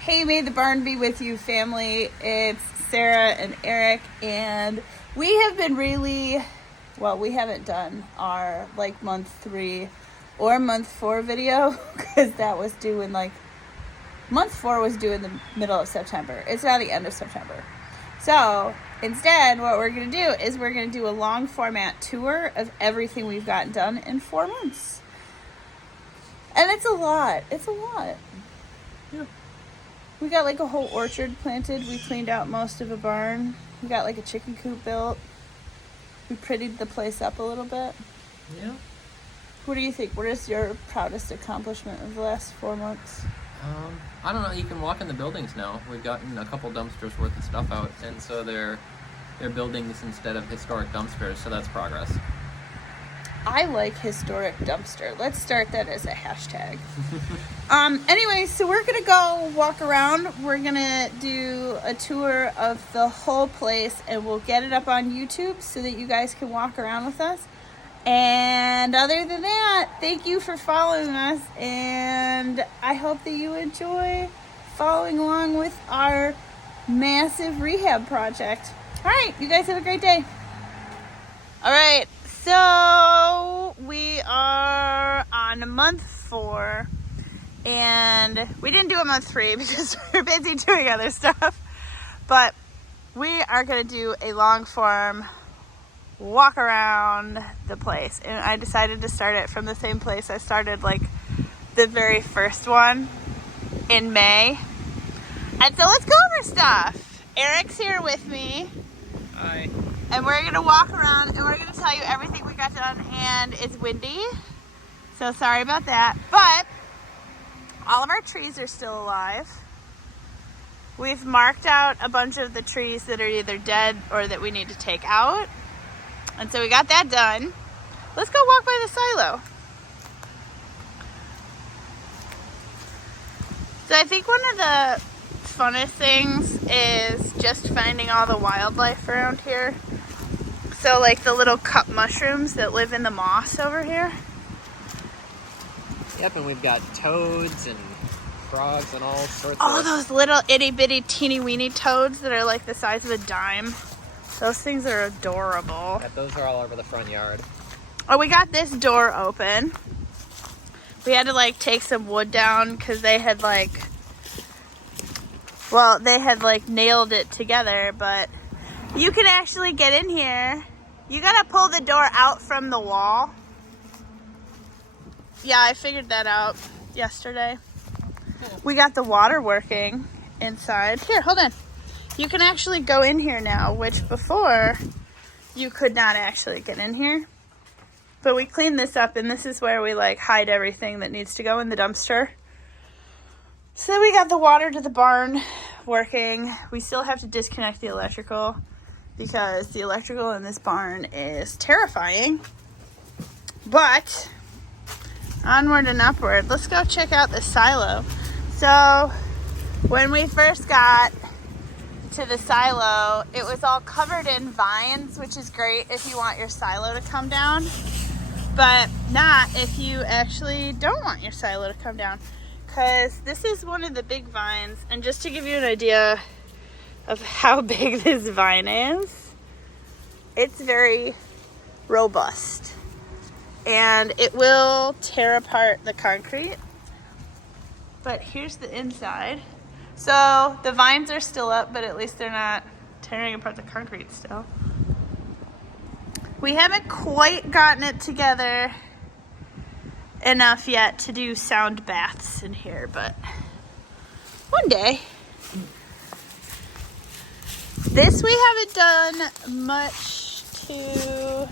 Hey, may the barn be with you, family. It's Sarah and Eric, and we have been we haven't done our month 3 or month 4 video because that was due in month 4 was due in the middle of September. It's now the end of September. So instead, what we're going to do is we're going to do a long format tour of everything we've gotten done in 4 months. And it's a lot. Yeah. We got a whole orchard planted. We cleaned out most of a barn. We got a chicken coop built. We prettied the place up a little bit. Yeah. What do you think? What is your proudest accomplishment of the last 4 months? I don't know. You can walk in the buildings now. We've gotten a couple dumpsters worth of stuff out, and so they're buildings instead of historic dumpsters. So that's progress. I like historic dumpster. Let's start that as a hashtag. Anyway, so we're going to go walk around. We're going to do a tour of the whole place, and we'll get it up on YouTube so that you guys can walk around with us. And other than that, thank you for following us, and I hope that you enjoy following along with our massive rehab project. All right, you guys have a great day. All right. So we are on month 4, and we didn't do a month 3 because we were busy doing other stuff, but we are going to do a long form walk around the place, and I decided to start it from the same place I started the very first one in May. And so let's go over stuff. Eric's here with me. Hi. And we're going to walk around and we're going to tell you everything we got done. And it's windy, so sorry about that. But all of our trees are still alive. We've marked out a bunch of the trees that are either dead or that we need to take out. And so we got that done. Let's go walk by the silo. So I think one of the funnest things is just finding all the wildlife around here. So the little cup mushrooms that live in the moss over here. Yep, and we've got toads and frogs and all sorts All of... those little itty bitty teeny weeny toads that are the size of a dime. Those things are adorable. Yeah, those are all over the front yard. Oh, we got this door open. We had to take some wood down because they had nailed it together, but you can actually get in here. You gotta pull the door out from the wall. Yeah, I figured that out yesterday. Cool. We got the water working inside. Here, hold on. You can actually go in here now, which before you could not actually get in here. But we cleaned this up, and this is where we hide everything that needs to go in the dumpster. So we got the water to the barn working. We still have to disconnect the electrical because the electrical in this barn is terrifying. But onward and upward. Let's go check out the silo. So when we first got to the silo, it was all covered in vines, which is great if you want your silo to come down, but not if you actually don't want your silo to come down, because this is one of the big vines. And just to give you an idea of how big this vine is, it's very robust and it will tear apart the concrete. But here's the inside. So the vines are still up, but at least they're not tearing apart the concrete still. We haven't quite gotten it together enough yet to do sound baths in here, but one day. This we haven't done much to.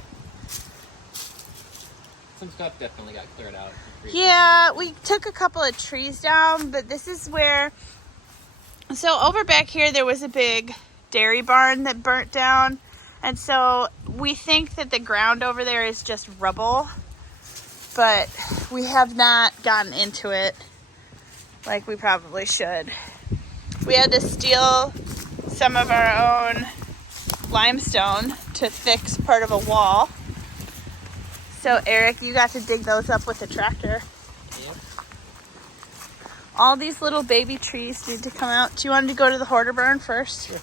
Some stuff definitely got cleared out. Yeah, we took a couple of trees down, but this is where. So over back here, there was a big dairy barn that burnt down. And so we think that the ground over there is just rubble, but we have not gotten into it like we probably should. We had to steal some of our own limestone to fix part of a wall. So Eric, you got to dig those up with the tractor. Yep. all these little baby trees need to come out. Do you want to go to the hoarder barn first? Sure.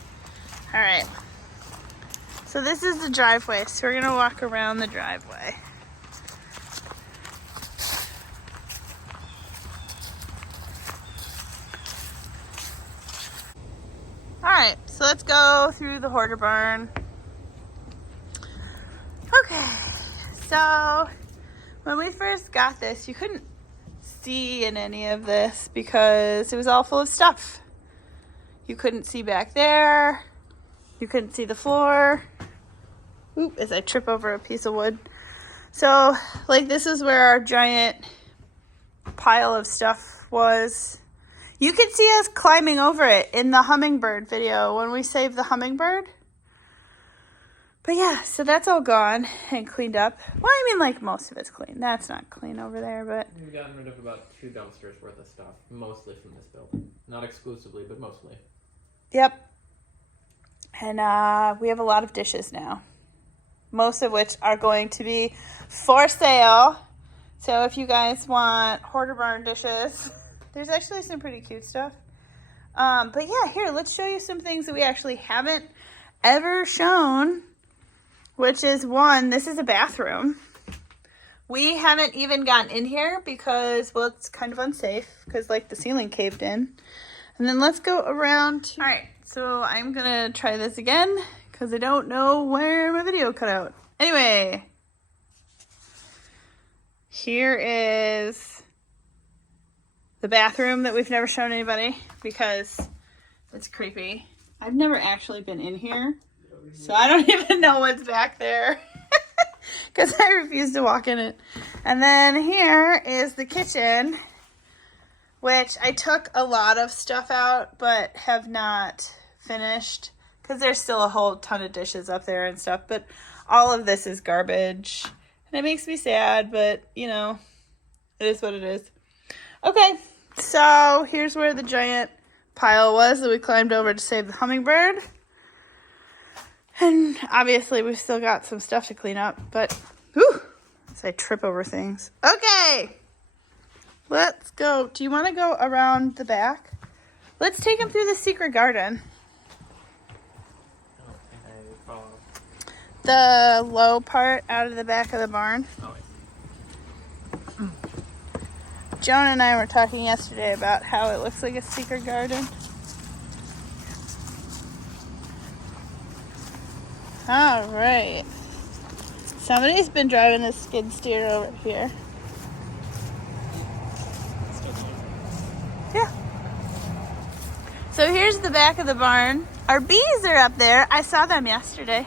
All right. So this is the driveway. So we're going to walk around the driveway. All right. So let's go through the hoarder barn. Okay. So when we first got this, you couldn't see in any of this because it was all full of stuff. You couldn't see back there. You couldn't see the floor. Oop, as I trip over a piece of wood. So, like, this is where our giant pile of stuff was. You could see us climbing over it in the hummingbird video when we saved the hummingbird. But yeah, so that's all gone and cleaned up. Well, I mean, like, most of it's clean. That's not clean over there, but... We've gotten rid of about 2 dumpsters worth of stuff, mostly from this building. Not exclusively, but mostly. Yep. And we have a lot of dishes now. Most of which are going to be for sale. So if you guys want hoarder barn dishes, there's actually some pretty cute stuff. But yeah, here, let's show you some things that we actually haven't ever shown. Which is one, this is a bathroom. We haven't even gotten in here because, well, it's kind of unsafe because, like, the ceiling caved in. And then let's go around. All right, so I'm going to try this again because I don't know where my video cut out. Anyway, here is the bathroom that we've never shown anybody because it's creepy. I've never actually been in here. So I don't even know what's back there because I refuse to walk in it. And then here is the kitchen, which I took a lot of stuff out but have not finished because there's still a whole ton of dishes up there and stuff. But all of this is garbage and it makes me sad, but you know, it is what it is. Okay, so here's where the giant pile was that we climbed over to save the hummingbird. And obviously we've still got some stuff to clean up, but whew, as I trip over things. Okay, let's go. Do you want to go around the back? Let's take him through the secret garden. I don't think I follow. The low part out of the back of the barn. Oh, Joan and I were talking yesterday about how it looks like a secret garden. All right. Somebody's been driving a skid steer over here. Yeah. So here's the back of the barn. Our bees are up there. I saw them yesterday.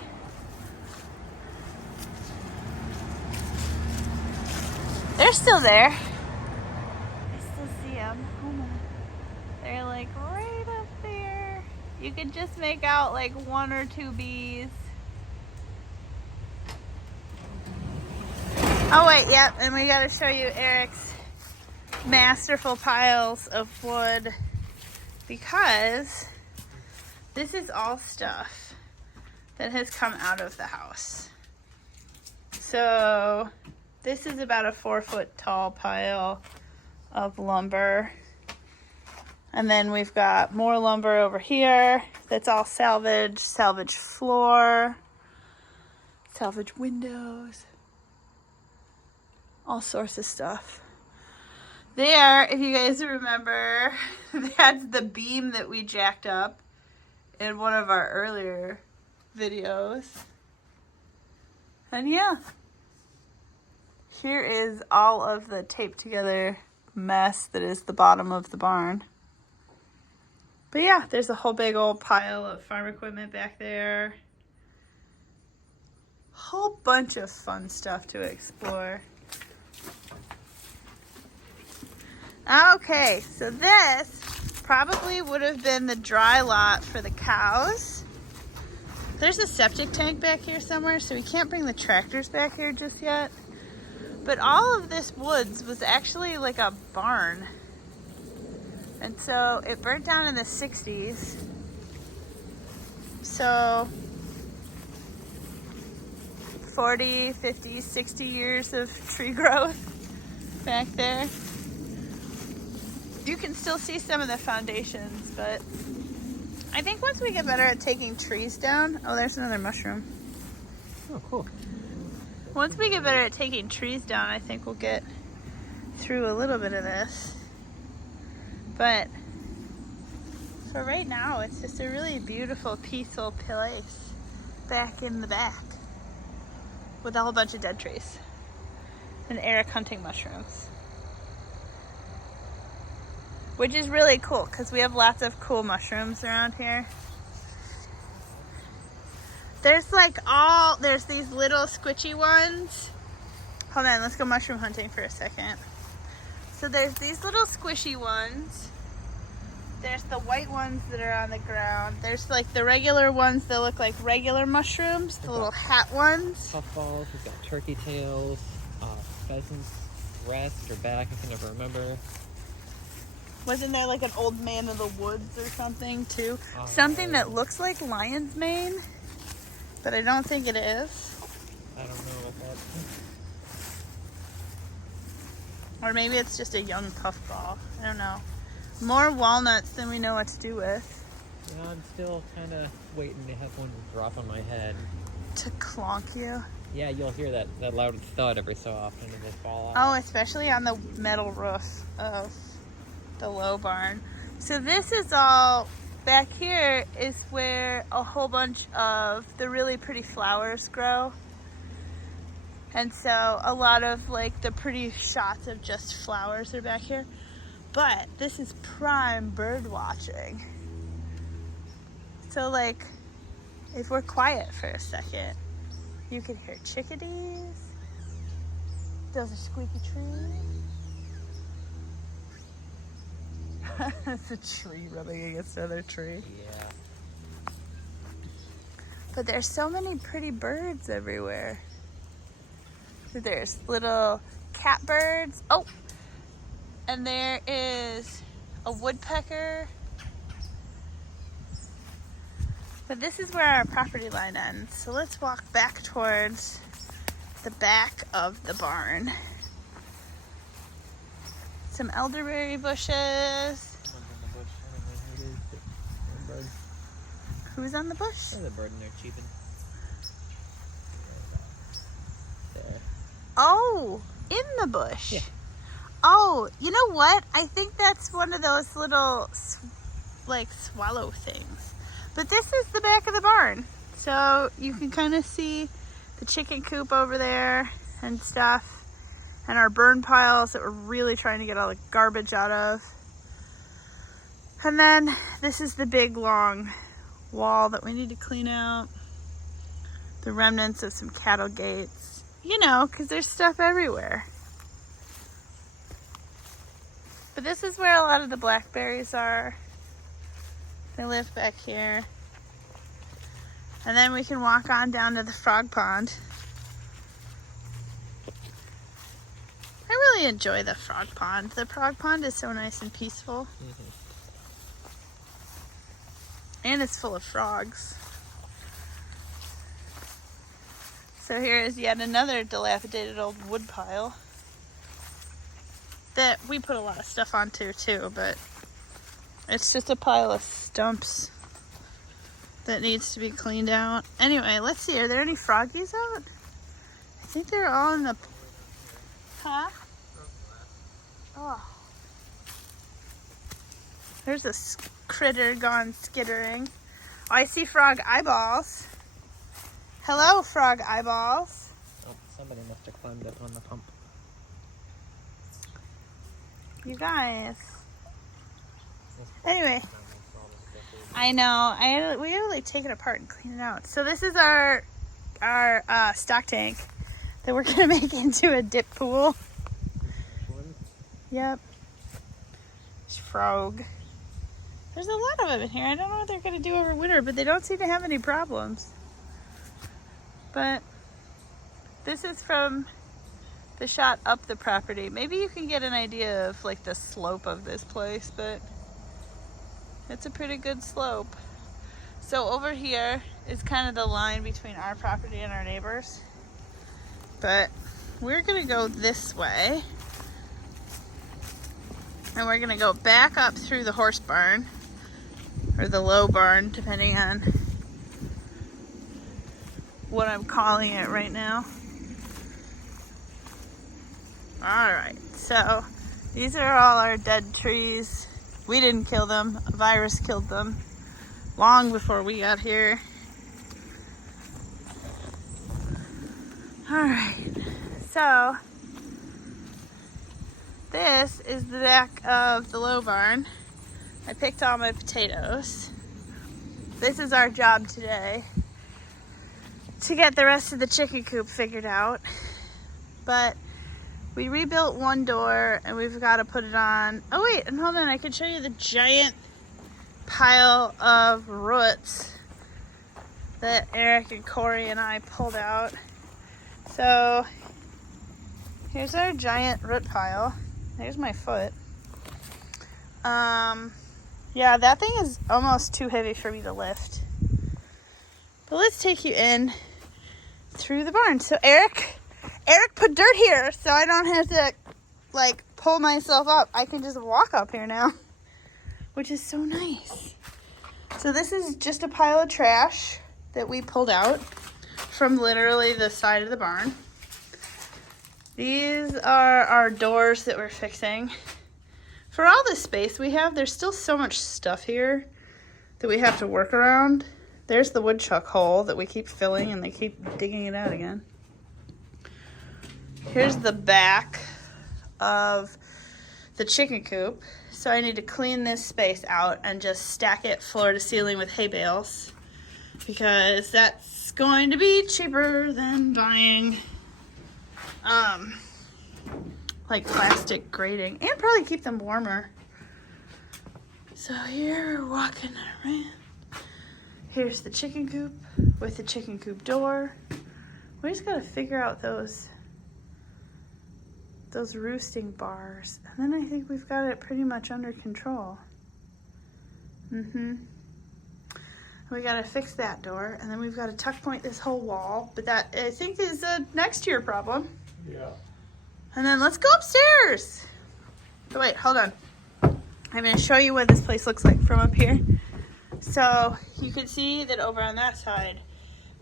They're still there. I still see them. They're like right up there. You can just make out like 1 or 2 bees. Oh wait, yep, and we gotta show you Eric's masterful piles of wood because this is all stuff that has come out of the house. So this is about a 4-foot tall pile of lumber. And then we've got more lumber over here that's all salvage, salvage floor, salvage windows. All sorts of stuff. There, if you guys remember, that's the beam that we jacked up in one of our earlier videos. And yeah, here is all of the taped together mess that is the bottom of the barn. But yeah, there's a whole big old pile of farm equipment back there. Whole bunch of fun stuff to explore. Okay, so this probably would have been the dry lot for the cows. There's a septic tank back here somewhere, so we can't bring the tractors back here just yet. But all of this woods was actually like a barn. And so it burnt down in the 60s. So 40, 50, 60 years of tree growth back there. You can still see some of the foundations, but I think once we get better at taking trees down, oh, there's another mushroom. Oh, cool. Once we get better at taking trees down, I think we'll get through a little bit of this. But for right now, it's just a really beautiful, peaceful place back in the back with a whole bunch of dead trees and Eric hunting mushrooms. Which is really cool because we have lots of cool mushrooms around here. There's there's these little squishy ones. Hold on, let's go mushroom hunting for a second. So there's these little squishy ones. There's the white ones that are on the ground. There's like the regular ones that look like regular mushrooms, the little hat ones. Puffballs, we've got turkey tails, pheasant's breast or back, I can never remember. Wasn't there like an old man of the woods or something too? Something that looks like lion's mane, but I don't think it is. I don't know about that. Or maybe it's just a young puffball. I don't know. More walnuts than we know what to do with. Yeah, I'm still kind of waiting to have one drop on my head. To clonk you? Yeah, you'll hear that loud thud every so often and they fall Oh, out. especially on the metal roof of the low barn. So this is all, back here is where a whole bunch of the really pretty flowers grow. And so a lot of like the pretty shots of just flowers are back here. But this is prime bird watching. So like, if we're quiet for a second, you can hear chickadees. Those are squeaky trees. It's a tree rubbing against another tree. Yeah. But there's so many pretty birds everywhere. There's little catbirds. Oh! And there is a woodpecker. But this is where our property line ends. So let's walk back towards the back of the barn. Some elderberry bushes. Who's on the bush? There's a bird in there cheeping. There. Oh, in the bush. Yeah. Oh, you know what? I think that's one of those little, like, swallow things. But this is the back of the barn. So you can kind of see the chicken coop over there and stuff. And our burn piles that we're really trying to get all the garbage out of. And then this is the big, long wall that we need to clean out. The remnants of some cattle gates. You know, because there's stuff everywhere. But this is where a lot of the blackberries are. They live back here. And then we can walk on down to the frog pond. I really enjoy the frog pond. The frog pond is so nice and peaceful. Mm-hmm. And it's full of frogs. So here is yet another dilapidated old wood pile that we put a lot of stuff onto too, but it's just a pile of stumps that needs to be cleaned out. Anyway, let's see, are there any froggies out? I think they're all in the... Huh? Oh. There's a critter gone skittering. Oh, I see frog eyeballs. Hello, frog eyeballs. Oh, somebody must have climbed up on the pump. You guys. Anyway, I know. We really take it apart and clean it out. So this is our stock tank that we're gonna make into a dip pool. Yep. There's frog. There's a lot of them in here. I don't know what they're gonna do over winter, but they don't seem to have any problems. But this is from the shot up the property. Maybe you can get an idea of like the slope of this place, but it's a pretty good slope. So over here is kind of the line between our property and our neighbors. But we're gonna go this way. And we're gonna go back up through the horse barn, or the low barn, depending on what I'm calling it right now. Alright, so these are all our dead trees. We didn't kill them, a virus killed them long before we got here. Alright, so this is the back of the low barn. I picked all my potatoes. This is our job today, to get the rest of the chicken coop figured out. But we rebuilt one door and we've got to put it on. Oh wait, and hold on, I can show you the giant pile of roots that Eric and Corey and I pulled out. So here's our giant root pile. There's my foot. Yeah, that thing is almost too heavy for me to lift. But let's take you in through the barn. So Eric put dirt here so I don't have to like pull myself up. I can just walk up here now, which is so nice. So this is just a pile of trash that we pulled out from literally the side of the barn. These are our doors that we're fixing. For all this space we have, there's still so much stuff here that we have to work around. There's the woodchuck hole that we keep filling and they keep digging it out again. Here's the back of the chicken coop. So I need to clean this space out and just stack it floor to ceiling with hay bales, because that's going to be cheaper than buying like plastic grating, and probably keep them warmer. So here we're walking around. Here's the chicken coop with the chicken coop door. We just gotta figure out those roosting bars, and then I think we've got it pretty much under control. We gotta fix that door, and then we've got to tuck point this whole wall, but that I think is a next year problem. Yeah. And then let's go upstairs. But wait, hold on. I'm gonna show you what this place looks like from up here. So you can see that over on that side,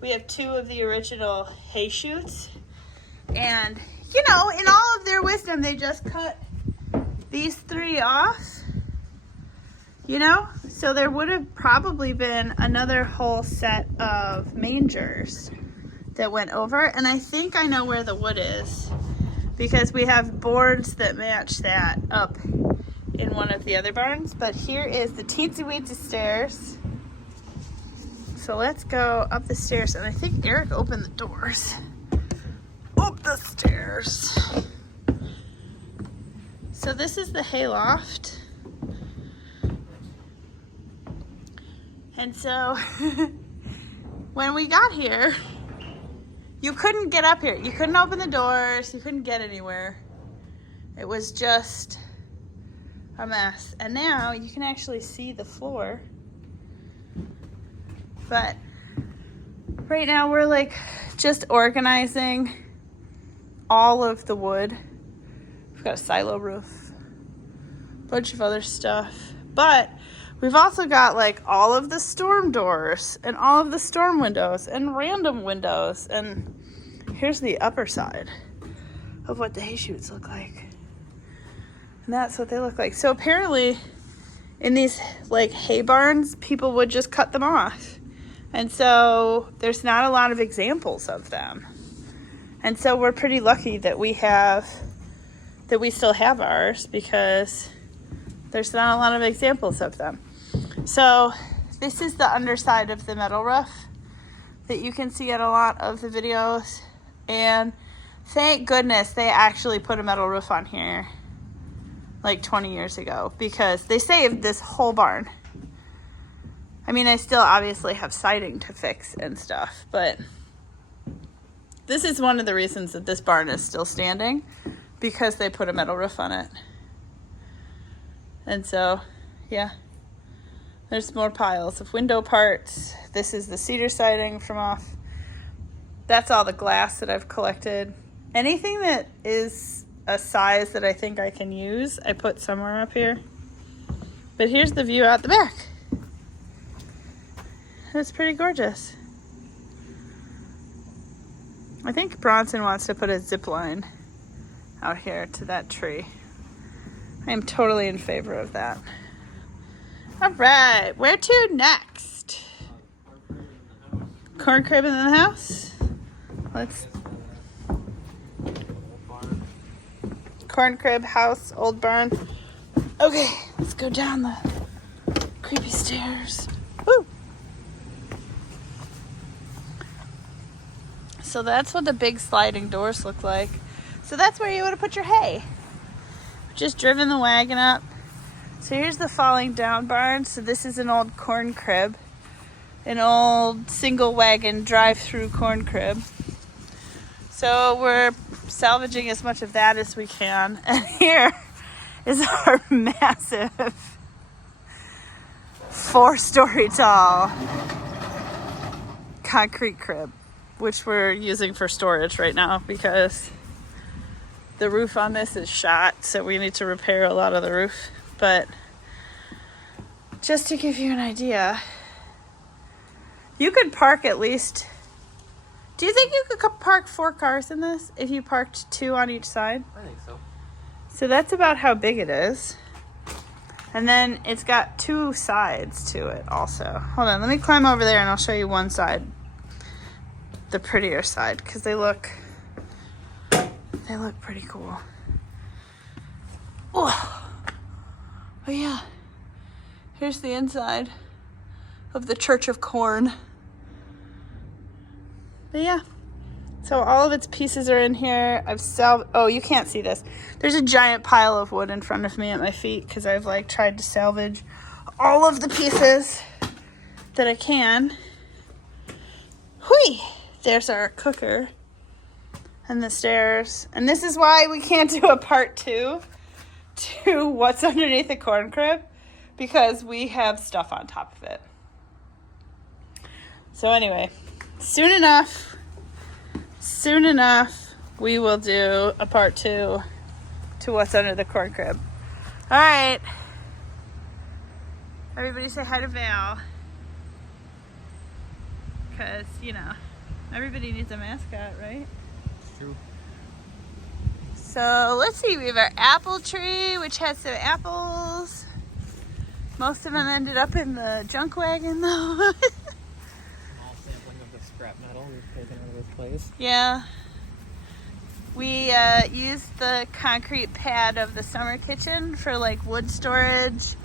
we have two of the original hay shoots. And, you know, in all of their wisdom, they just cut these three off, you know? So there would have probably been another whole set of mangers that went over. And I think I know where the wood is, because we have boards that match that up in one of the other barns. But here is the teensy weensy stairs. So let's go up the stairs, and I think Eric opened the doors. Up the stairs. So this is the hay loft. And so when we got here, you couldn't get up here. You couldn't open the doors. You couldn't get anywhere. It was just a mess. And now you can actually see the floor. But right now we're like just organizing all of the wood. We've got a silo roof, a bunch of other stuff. But we've also got like all of the storm doors and all of the storm windows and random windows. And here's the upper side of what the hay shoots look like. And that's what they look like. So apparently in these like hay barns, people would just cut them off. And so there's not a lot of examples of them. And so we're pretty lucky that we still have ours, because there's not a lot of examples of them. So this is the underside of the metal roof that you can see in a lot of the videos. And thank goodness they actually put a metal roof on here like 20 years ago, because they saved this whole barn. I mean, I still obviously have siding to fix and stuff, but this is one of the reasons that this barn is still standing, because they put a metal roof on it. And so, yeah, there's more piles of window parts. This is the cedar siding from off. That's all the glass that I've collected. Anything that is a size that I think I can use, I put somewhere up here. But here's the view out the back. It's pretty gorgeous. I think Bronson wants to put a zip line out here to that tree. I am totally in favor of that. All right, where to next? Corn crib in the house? Let's... Corn crib, house, old barn. Okay, let's go down the creepy stairs. Woo! So that's what the big sliding doors look like. So that's where you would have put your hay. Just driven the wagon up. So here's the falling down barn. So this is an old corn crib. An old single wagon drive-through corn crib. So we're salvaging as much of that as we can. And here is our massive 4-story tall concrete crib, which we're using for storage right now because the roof on this is shot, so we need to repair a lot of the roof. But just to give you an idea, you could park at least... Do you think you could park 4 cars in this if you parked 2 on each side? I think so. So that's about how big it is. And then it's got 2 sides to it also. Hold on, let me climb over there and I'll show you one side. The prettier side, because they look pretty cool. Oh yeah, here's the inside of the Church of Corn. But yeah, so all of its pieces are in here. Oh, you can't see this. There's a giant pile of wood in front of me at my feet because I've like tried to salvage all of the pieces that I can. Hui! There's our cooker and the stairs. And this is why we can't do a part 2 to what's underneath the corn crib, because we have stuff on top of it. So anyway, soon enough, we will do a part 2 to what's under the corn crib. All right. Everybody say hi to Val. Because, you know, everybody needs a mascot, right? True. So let's see, we have our apple tree, which has some apples. Most of them ended up in the junk wagon, though. Small sampling of the scrap metal we've taken out of this place. Yeah. We used the concrete pad of the summer kitchen for like wood storage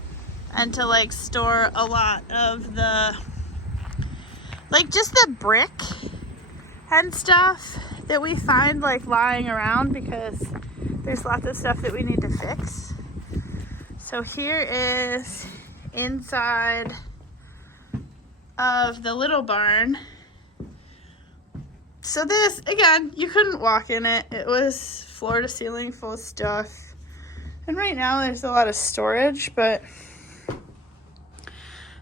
and to like store a lot of the, like just the brick and stuff that we find like lying around, because there's lots of stuff that we need to fix. So here is inside of the little barn. So this, again, you couldn't walk in it. It was floor to ceiling full of stuff. And right now there's a lot of storage, but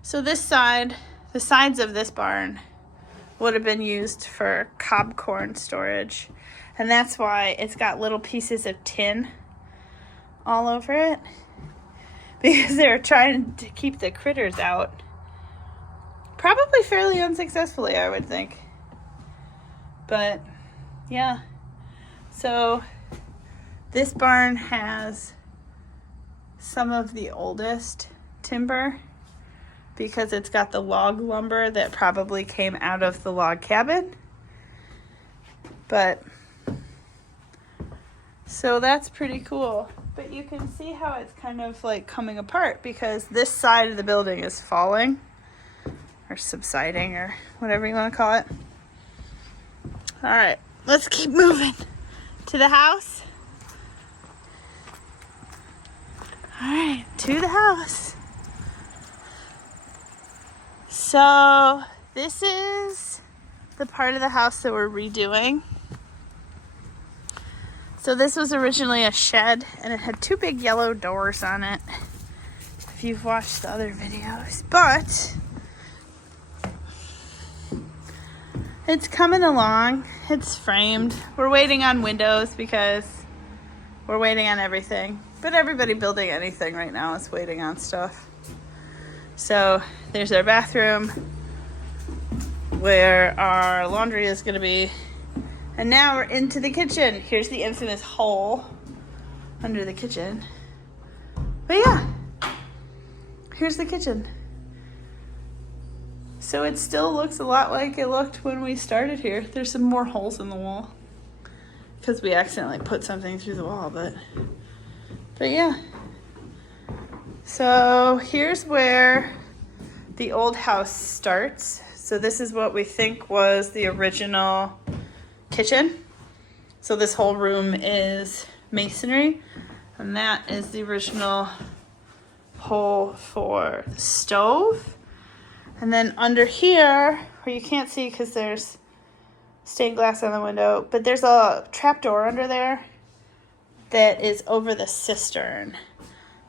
so this side, the sides of this barn would have been used for cob corn storage. And that's why it's got little pieces of tin all over it, because they were trying to keep the critters out. Probably fairly unsuccessfully, I would think. But yeah, so this barn has some of the oldest timber because it's got the log lumber that probably came out of the log cabin. But so that's pretty cool. But you can see how it's kind of like coming apart because this side of the building is falling or subsiding or whatever you want to call it. All right, let's keep moving to the house. All right, to the house. So this is the part of the house that we're redoing. So this was originally a shed and it had 2 big yellow doors on it, if you've watched the other videos, but it's coming along. It's framed. We're waiting on windows because we're waiting on everything. But everybody building anything right now is waiting on stuff. So there's our bathroom where our laundry is going to be. And now we're into the kitchen. Here's the infamous hole under the kitchen. But yeah, here's the kitchen. So it still looks a lot like it looked when we started here. There's some more holes in the wall because we accidentally put something through the wall, but yeah. So here's where the old house starts. So this is what we think was the original kitchen. So this whole room is masonry, and that is the original hole for the stove. And then under here, where you can't see because there's stained glass on the window, but there's a trap door under there that is over the cistern.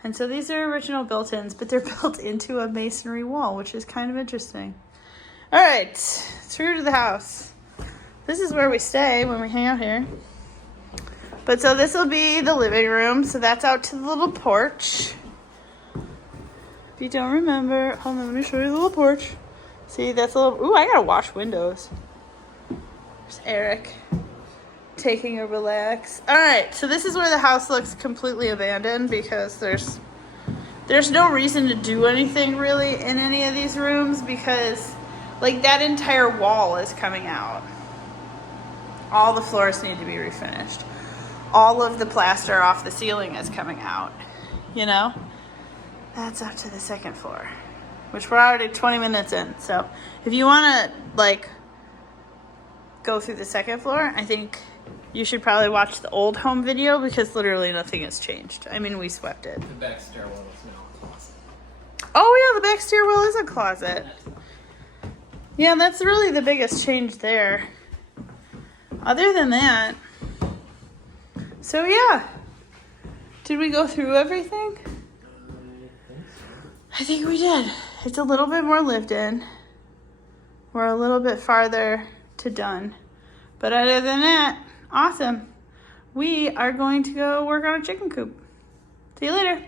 And so these are original built-ins, but they're built into a masonry wall, which is kind of interesting. All right, through to the house. This is where we stay when we hang out here. But so this will be the living room. So that's out to the little porch. If you don't remember, hold on, let me show you the little porch. See, that's a little, ooh, I gotta wash windows. There's Eric taking a relax. All right, so this is where the house looks completely abandoned because there's no reason to do anything really in any of these rooms because like that entire wall is coming out. All the floors need to be refinished. All of the plaster off the ceiling is coming out, you know? That's up to the second floor, which we're already 20 minutes in. So if you want to like go through the second floor, I think you should probably watch the old home video because literally nothing has changed. I mean, we swept it. The back stairwell is now a closet. Oh yeah, the back stairwell is a closet. Yeah, that's really the biggest change there. Other than that, so yeah. Did we go through everything? I think we did. It's a little bit more lived in. We're a little bit farther to done. But other than that, awesome. We are going to go work on a chicken coop. See you later.